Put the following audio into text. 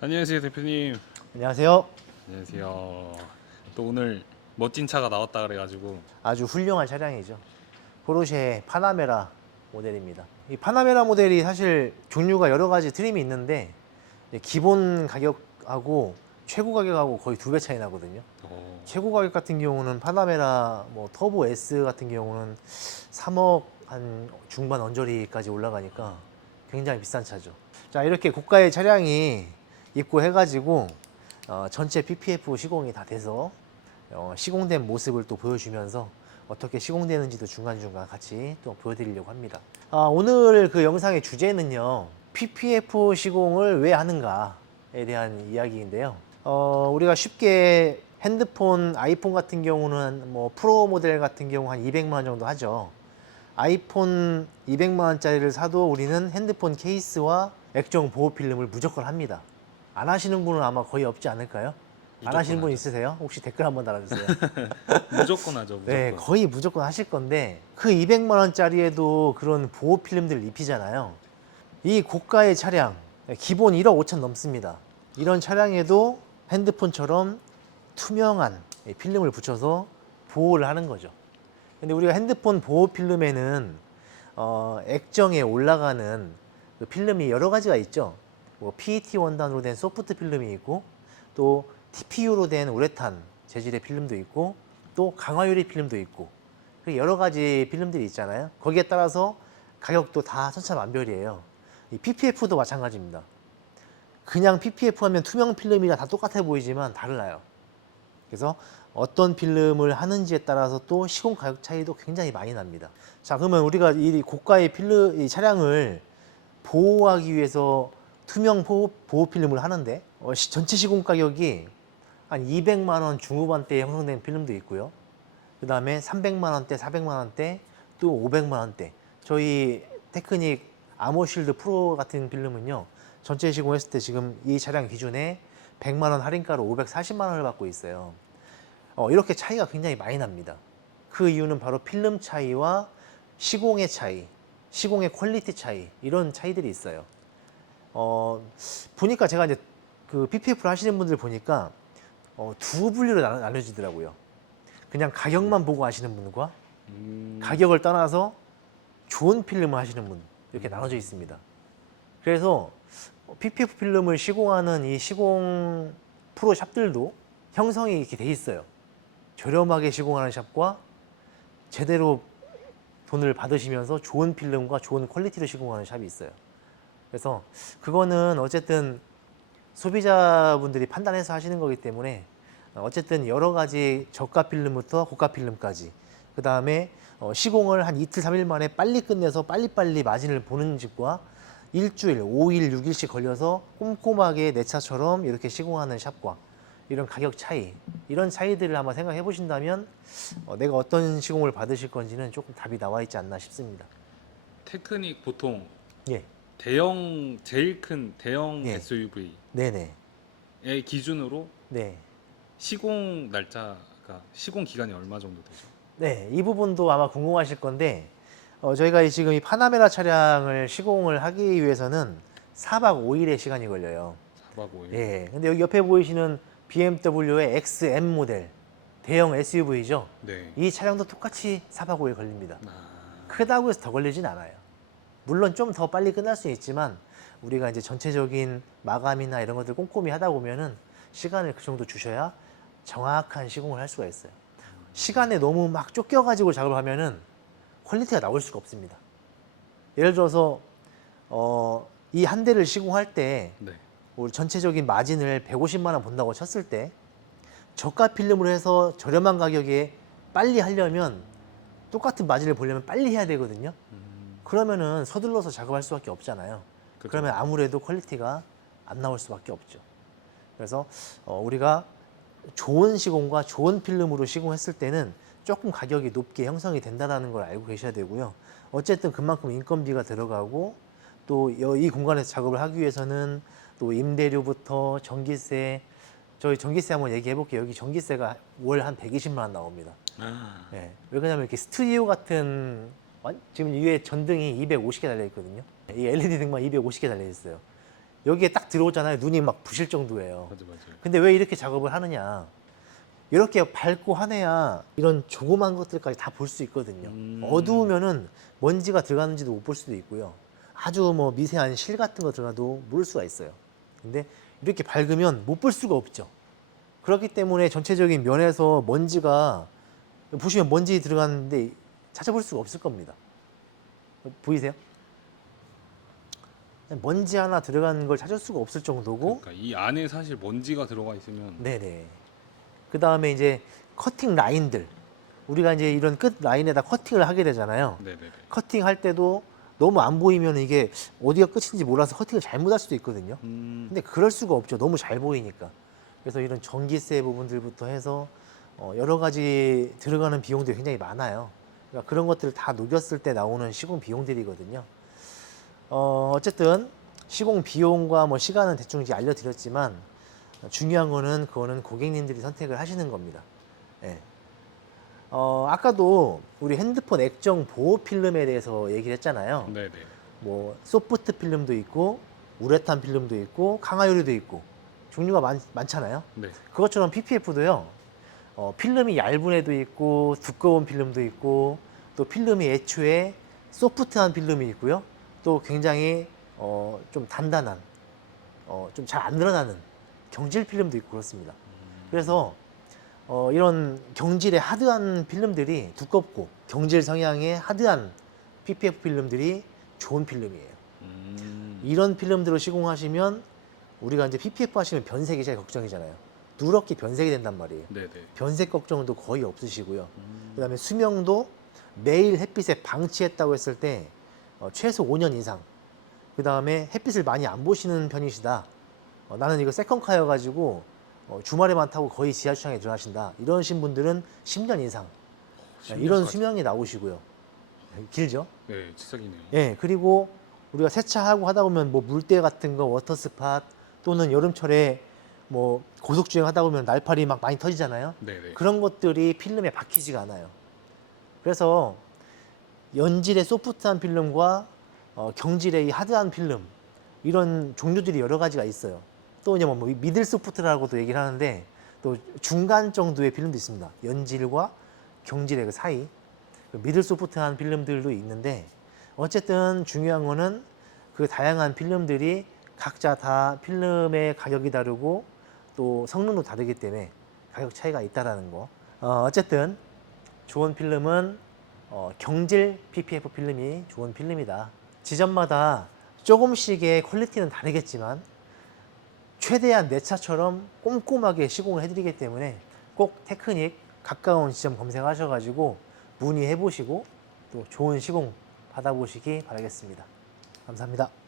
안녕하세요 대표님. 안녕하세요. 안녕하세요. 또 오늘 멋진 차가 나왔다 그래가지고 아주 훌륭한 차량이죠. 포르쉐 파나메라 모델입니다. 이 파나메라 모델이 사실 종류가 여러 가지 트림이 있는데 이제 기본 가격하고 최고 가격하고 거의 두 배 차이 나거든요. 어, 최고 가격 같은 경우는 파나메라 뭐 터보 S 같은 경우는 3억 한 중반 언저리까지 올라가니까 굉장히 비싼 차죠. 자 이렇게 고가의 차량이 입고해가지고 어, 전체 PPF 시공이 다 돼서 어, 시공된 모습을 또 보여주면서 어떻게 시공되는지도 중간중간 같이 또 보여드리려고 합니다. 아, 오늘 그 영상의 주제는요. PPF 시공을 왜 하는가에 대한 이야기인데요. 어, 우리가 쉽게 핸드폰, 아이폰 같은 경우는 뭐 프로 모델 같은 경우 한 200만 원 정도 하죠. 아이폰 200만 원짜리를 사도 우리는 핸드폰 케이스와 액정 보호 필름을 무조건 합니다. 안 하시는 분은 아마 거의 없지 않을까요? 안 하시는 분. 있으세요? 혹시 댓글 한번 달아주세요. 무조건 하죠. 무조건. 네, 거의 무조건 하실 건데 그 200만 원짜리에도 그런 보호 필름들을 입히잖아요. 이 고가의 차량 기본 1억 5천 넘습니다. 이런 차량에도 핸드폰처럼 투명한 필름을 붙여서 보호를 하는 거죠. 근데 우리가 핸드폰 보호 필름에는 어, 액정에 올라가는 그 필름이 여러 가지가 있죠. 뭐 PET 원단으로 된 소프트 필름이 있고 또 TPU로 된 우레탄 재질의 필름도 있고 또 강화 유리 필름도 있고 여러 가지 필름들이 있잖아요. 거기에 따라서 가격도 다 천차만별이에요. 이 PPF도 마찬가지입니다. 그냥 PPF 하면 투명 필름이랑 다 똑같아 보이지만 달라요. 그래서 어떤 필름을 하는지에 따라서 또 시공 가격 차이도 굉장히 많이 납니다. 자, 그러면 우리가 이 고가의 필름, 이 차량을 보호하기 위해서 투명 보호, 보호 필름을 하는데 어, 시- 전체 시공 가격이 한 200만 원 중후반대에 형성된 필름도 있고요. 그 다음에 300만 원대, 400만 원대, 또 500만 원대. 저희 테크닉 아모실드 프로 같은 필름은요. 전체 시공했을 때 지금 이 차량 기준에 100만 원 할인가로 540만 원을 받고 있어요. 어, 이렇게 차이가 굉장히 많이 납니다. 그 이유는 바로 필름 차이와 시공의 차이, 시공의 퀄리티 차이 이런 차이들이 있어요. 어, 보니까 제가 이제 그 PPF를 하시는 분들 보니까 어, 두 분류로 나눠- 나눠지더라고요. 그냥 가격만 보고 하시는 분과 음, 가격을 떠나서 좋은 필름을 하시는 분 이렇게 나눠져 있습니다. 그래서 PPF 필름을 시공하는 이 시공 프로 샵들도 형성이 이렇게 돼 있어요. 저렴하게 시공하는 샵과 제대로 돈을 받으시면서 좋은 필름과 좋은 퀄리티로 시공하는 샵이 있어요. 그래서 그거는 어쨌든 소비자분들이 판단해서 하시는 거기 때문에 어, 어쨌든 여러 가지 저가 필름부터 고가 필름까지 그 다음에 시공을 한 이틀 삼일 만에 빨리 끝내서 빨리빨리 마진을 보는 집과 일주일, 오일육일씩 걸려서 꼼꼼하게 내 차처럼 이렇게 시공하는 샵과 이런 가격 차이, 이런 차이들을 한번 생각해 보신다면 어, 내가 어떤 시공을 받으실 건지는 조금 답이 나와 있지 않나 싶습니다. 테크닉 보통 예, 대형 제일 큰 대형 예. SUV의 네네, 기준으로 네. 시공 날짜가 시공 기간이 얼마 정도 되죠? 네, 이 부분도 아마 궁금하실 건데 어, 저희가 이 지금 이 파나메라 차량을 시공을 하기 위해서는 4박 5일의 시간이 걸려요. 4박 5일. 예. 근데 여기 옆에 보이시는 BMW의 XM 모델 대형 SUV죠. 네. 이 차량도 똑같이 4박 5일 걸립니다. 아, 크다고 해서 더 걸리진 않아요. 물론 좀 더 빨리 끝날 수 있지만 우리가 이제 전체적인 마감이나 이런 것들 꼼꼼히 하다 보면은 시간을 그 정도 주셔야 정확한 시공을 할 수가 있어요. 시간에 너무 막 쫓겨가지고 작업을 하면은 퀄리티가 나올 수가 없습니다. 예를 들어서 어, 이 한 대를 시공할 때 네. 우리 전체적인 마진을 150만 원 본다고 쳤을 때 저가 필름으로 해서 저렴한 가격에 빨리 하려면 똑같은 마진을 보려면 빨리 해야 되거든요. 음, 그러면은 서둘러서 작업할 수밖에 없잖아요. 그죠. 그러면 아무래도 퀄리티가 안 나올 수밖에 없죠. 그래서 어, 우리가 좋은 시공과 좋은 필름으로 시공했을 때는 조금 가격이 높게 형성이 된다는 걸 알고 계셔야 되고요. 어쨌든 그만큼 인건비가 들어가고 또 이 공간에서 작업을 하기 위해서는 또 임대료부터 전기세 저희 전기세 한번 얘기해 볼게요. 여기 전기세가 월 한 120만 원 나옵니다. 아, 예. 왜 그러냐면 이렇게 스튜디오 같은 완- 지금 위에 전등이 250개 달려 있거든요. 이 LED 등만 250개 달려 있어요. 여기에 딱 들어오잖아요. 눈이 막 부실 정도예요. 맞아 맞아. 근데 왜 이렇게 작업을 하느냐? 이렇게 밝고 하네야 이런 조그만 것들까지 다 볼 수 있거든요. 음. 어두우면은 먼지가 들어가는지도 못 볼 수도 있고요. 아주 뭐 미세한 실 같은 거 들어가도 모를 수가 있어요. 근데 이렇게 밝으면 못 볼 수가 없죠. 그렇기 때문에 전체적인 면에서 먼지가 보시면 먼지 들어갔는데 찾아볼 수가 없을 겁니다. 보이세요? 먼지 하나 들어간 걸 찾을 수가 없을 정도고 그러니까 이 안에 사실 먼지가 들어가 있으면 네네. 그 다음에 이제 커팅 라인들. 우리가 이제 이런 끝 라인에다 커팅을 하게 되잖아요. 네네네. 커팅 할 때도 너무 안 보이면 이게 어디가 끝인지 몰라서 커팅을 잘못할 수도 있거든요. 음, 근데 그럴 수가 없죠. 너무 잘 보이니까. 그래서 이런 전기세 부분들부터 해서 어, 여러 가지 들어가는 비용들이 굉장히 많아요. 그러니까 그런 것들을 다 녹였을 때 나오는 시공 비용들이거든요. 어, 어쨌든 시공 비용과 뭐 시간은 대충 이제 알려드렸지만 중요한 거는 그거는 고객님들이 선택을 하시는 겁니다. 예. 어, 아까도 우리 핸드폰 액정 보호 필름에 대해서 얘기를 했잖아요. 네네. 뭐 소프트 필름도 있고 우레탄 필름도 있고 강화유리도 있고 종류가 많, 많잖아요. 네. 그것처럼 PPF도요. 어, 필름이 얇은 애도 있고 두꺼운 필름도 있고 또 필름이 애초에 소프트한 필름이 있고요. 또 굉장히 어, 좀 단단한 어, 좀 잘 안 늘어나는 경질 필름도 있고 그렇습니다. 그래서 어, 이런 경질의 하드한 필름들이 두껍고 경질 성향의 하드한 PPF 필름들이 좋은 필름이에요. 음, 이런 필름들을 시공하시면 우리가 이제 PPF 하시면 변색이 제일 걱정이잖아요. 누렇게 변색이 된단 말이에요. 네네. 변색 걱정도 거의 없으시고요. 음, 그다음에 수명도 매일 햇빛에 방치했다고 했을 때 어, 최소 5년 이상. 그다음에 햇빛을 많이 안 보시는 편이시다. 어, 나는 이거 세컨카여 가지고 어, 주말에만 타고 거의 지하 주차장에 들어가신다. 이러신 분들은 10년 이상. 이런 10년까지. 수명이 나오시고요. 길죠? 네, 치석이네요. 예, 그리고 우리가 세차하고 하다 보면 뭐 물때 같은 거 워터 스팟 또는 여름철에 뭐 고속 주행 하다 보면 날파리 막 많이 터지잖아요. 네네. 그런 것들이 필름에 박히지가 않아요. 그래서 연질의 소프트한 필름과 어, 경질의 이 하드한 필름 이런 종류들이 여러 가지가 있어요. 또 이제 뭐 미들 소프트라고도 얘기를 하는데 또 중간 정도의 필름도 있습니다. 연질과 경질의 그 사이 그 미들 소프트한 필름들도 있는데 어쨌든 중요한 거는 그 다양한 필름들이 각자 다 필름의 가격이 다르고 또 성능도 다르기 때문에 가격 차이가 있다라는 거. 어, 어쨌든 좋은 필름은 어, 경질 PPF 필름이 좋은 필름이다. 지점마다 조금씩의 퀄리티는 다르겠지만 최대한 내 차처럼 꼼꼼하게 시공을 해드리기 때문에 꼭 테크닉 가까운 지점 검색하셔가지고 문의해 보시고 또 좋은 시공 받아보시기 바라겠습니다. 감사합니다.